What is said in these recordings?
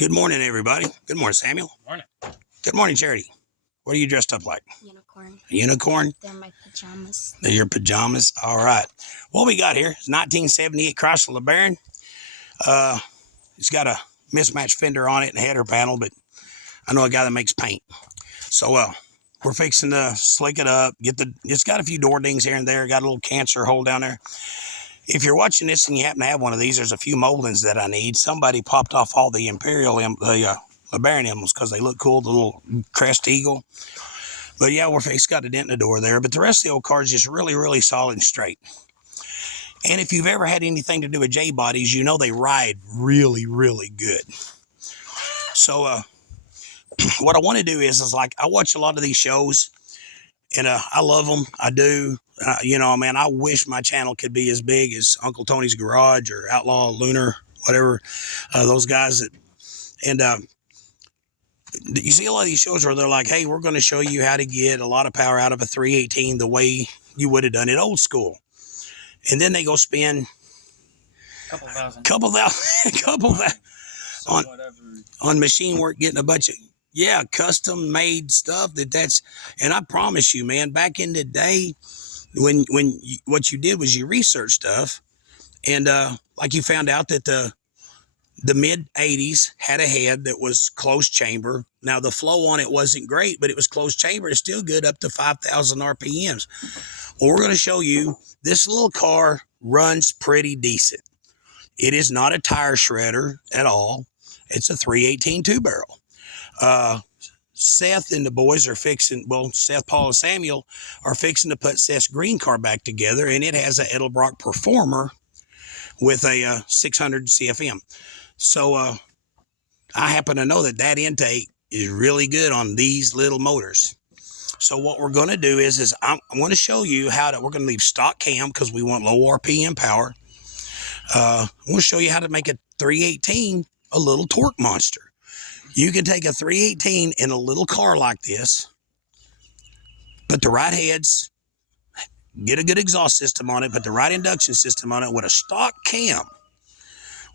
Good morning, everybody. Good morning, Samuel. Morning. Good morning, Charity. What are you dressed up like? Unicorn. A unicorn? They're my pajamas. They're your pajamas? All right. What we got here is 1978 Chrysler LeBaron. It's got a mismatched fender on it and header panel, but I know a guy that makes paint. So we're fixing to slick it up. It's got a few door dings here and there. Got a little cancer hole down there. If you're watching this and you happen to have one of these, there's a few moldings that I need. Somebody popped off all the LeBaron emblems because they look cool, the little crest eagle. But yeah, it's got a dent in the door there. But the rest of the old car is just really, really solid and straight. And if you've ever had anything to do with J-bodies, you know they ride really, really good. So what I want to do is like I watch a lot of these shows, and I love them. I do. Man, I wish my channel could be as big as Uncle Tony's Garage or Outlaw Lunar, whatever, those guys. You see a lot of these shows where they're like, hey, we're going to show you how to get a lot of power out of a 318 the way you would have done it old school. And then they go spend couple thousand on machine work, getting a bunch of, custom made stuff and I promise you, man, back in the day, when what you did was you researched stuff, and like you found out that the mid 80s had a head that was closed chamber. Now the flow on it wasn't great, but it was closed chamber. It's still good up to 5,000 RPMs. Well, we're going to show you this little car runs pretty decent. It is not a tire shredder at all. It's a 318 two barrel. Seth and the boys are Seth, Paul, and Samuel are fixing to put Seth's green car back together, and it has a Edelbrock Performer with a 600 CFM. So I happen to know that intake is really good on these little motors. So what we're going to do is I'm going to show you we're going to leave stock cam because we want low RPM power. I'm going to show you how to make a 318 a little torque monster. You can take a 318 in a little car like this, put the right heads, get a good exhaust system on it, put the right induction system on it with a stock cam.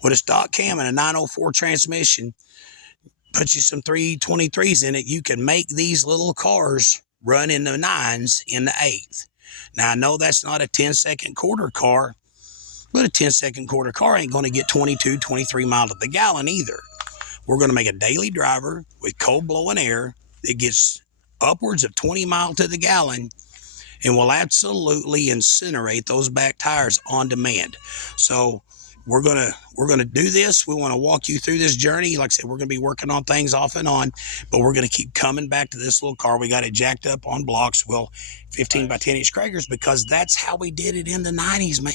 With a stock cam and a 904 transmission, put you some 323s in it, you can make these little cars run in the 9s in the 8th. Now, I know that's not a 10-second quarter car, but a 10-second quarter car ain't going to get 22, 23 miles to the gallon either. We're going to make a daily driver with cold blowing air that gets upwards of 20 miles to the gallon and will absolutely incinerate those back tires on demand. So we're gonna do this. We want to walk you through this journey. Like I said, we're gonna be working on things off and on, but we're gonna keep coming back to this little car. We got it jacked up on blocks, 15 by 10 inch Kragers, because that's how we did it in the 90s, man.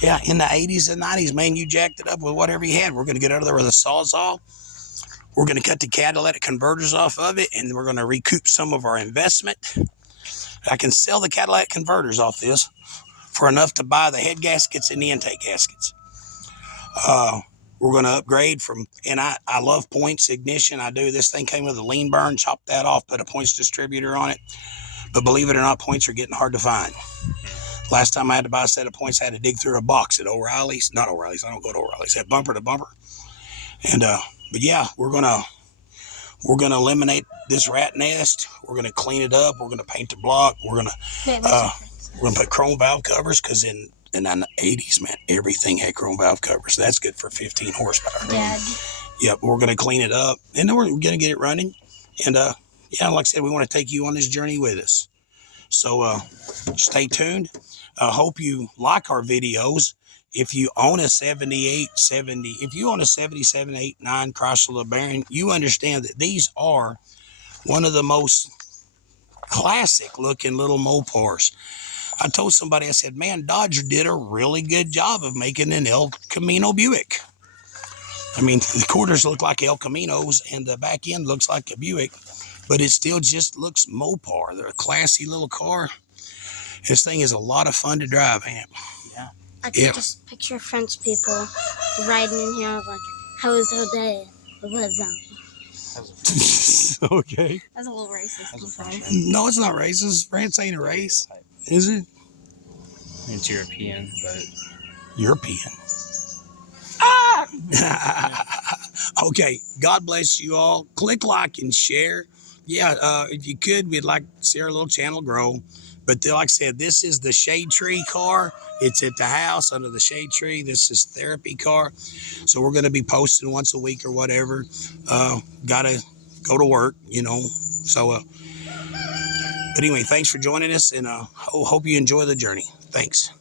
Yeah, in the 80s and 90s, man, you jacked it up with whatever you had. We're gonna get out of there with a Sawzall. We're gonna cut the catalytic converters off of it, and we're gonna recoup some of our investment. I can sell the catalytic converters off this for enough to buy the head gaskets and the intake gaskets. We're going to upgrade and I love points ignition. I do. This thing came with a lean burn, chopped that off, put a points distributor on it. But believe it or not, points are getting hard to find. Last time I had to buy a set of points, I had to dig through a box at O'Reilly's. Not O'Reilly's. I don't go to O'Reilly's. At Bumper to Bumper. And, but yeah, we're going to eliminate this rat nest. We're going to clean it up. We're going to paint the block. We're going to put chrome valve covers, because in the 80s, man, everything had chrome valve covers. That's good for 15 horsepower. Dad. Yep, we're going to clean it up, and then we're going to get it running. And, like I said, we want to take you on this journey with us. So stay tuned. I hope you like our videos. If you own a 77, 8, 9 Chrysler LeBaron, you understand that these are one of the most classic looking little Mopars. I told somebody, I said, man, Dodge did a really good job of making an El Camino Buick. I mean, the quarters look like El Caminos and the back end looks like a Buick, but it still just looks Mopar. They're a classy little car. This thing is a lot of fun to drive, man. Yeah. I can just picture French people riding in here like, how was their day? What's up? Okay. That's a little racist. No, it's not racist. France ain't a race. Is it? It's European, but... European. Ah! Okay. God bless you all. Click like and share. Yeah. If you could, we'd like to see our little channel grow. But like I said, this is the shade tree car. It's at the house under the shade tree. This is therapy car. So we're going to be posting once a week or whatever. Gotta go to work, So, but anyway, thanks for joining us, and hope you enjoy the journey. Thanks.